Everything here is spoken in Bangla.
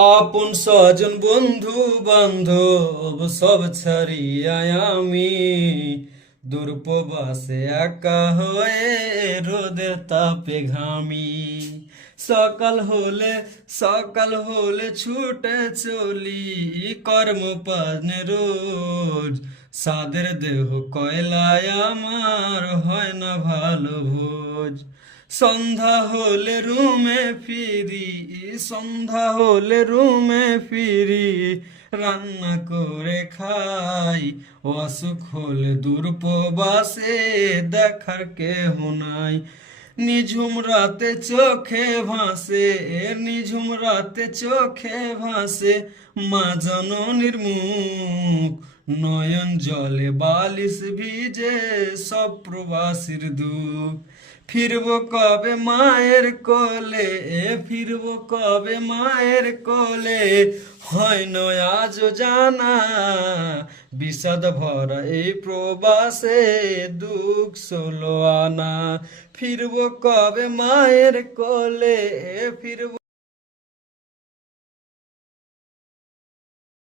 আপন স্বজন, বন্ধু বান্ধব, সব ছাড়িয়া আমি দুর্পবাসে একা হয়ে রোদের তাপে ঘামি। সকাল হলে সকাল হলে ছুটে চলি কর্ম রোজ। সাদের দেহ কয়লায় আমার হয় না ভালো ভোজ। সন্ধ্যা হলে রুমে ফিরি, সন্ধ্যা হলে রুমে ফিরি, রান্না করে খাই। অসুখ হলে দূরপবাসে দেখার কেহ নাই। নিঝুম রাতে চোখে ভাসে, নিঝুম রাতে চোখে ভাসে, মা জননীর মুখ নয়ন জলে বালিশ ভিজে সব প্রবাসীর দুঃখ। ফিরব কবে মায়ের কোলে? ফিরব কবে মায়ের কোলে? হয় নয় আজও জানা, বিষাদ ভরা এই প্রবাসে দুঃখ ষোলো আনা। ফিরব কবে মায়ের কোলে? ফিরব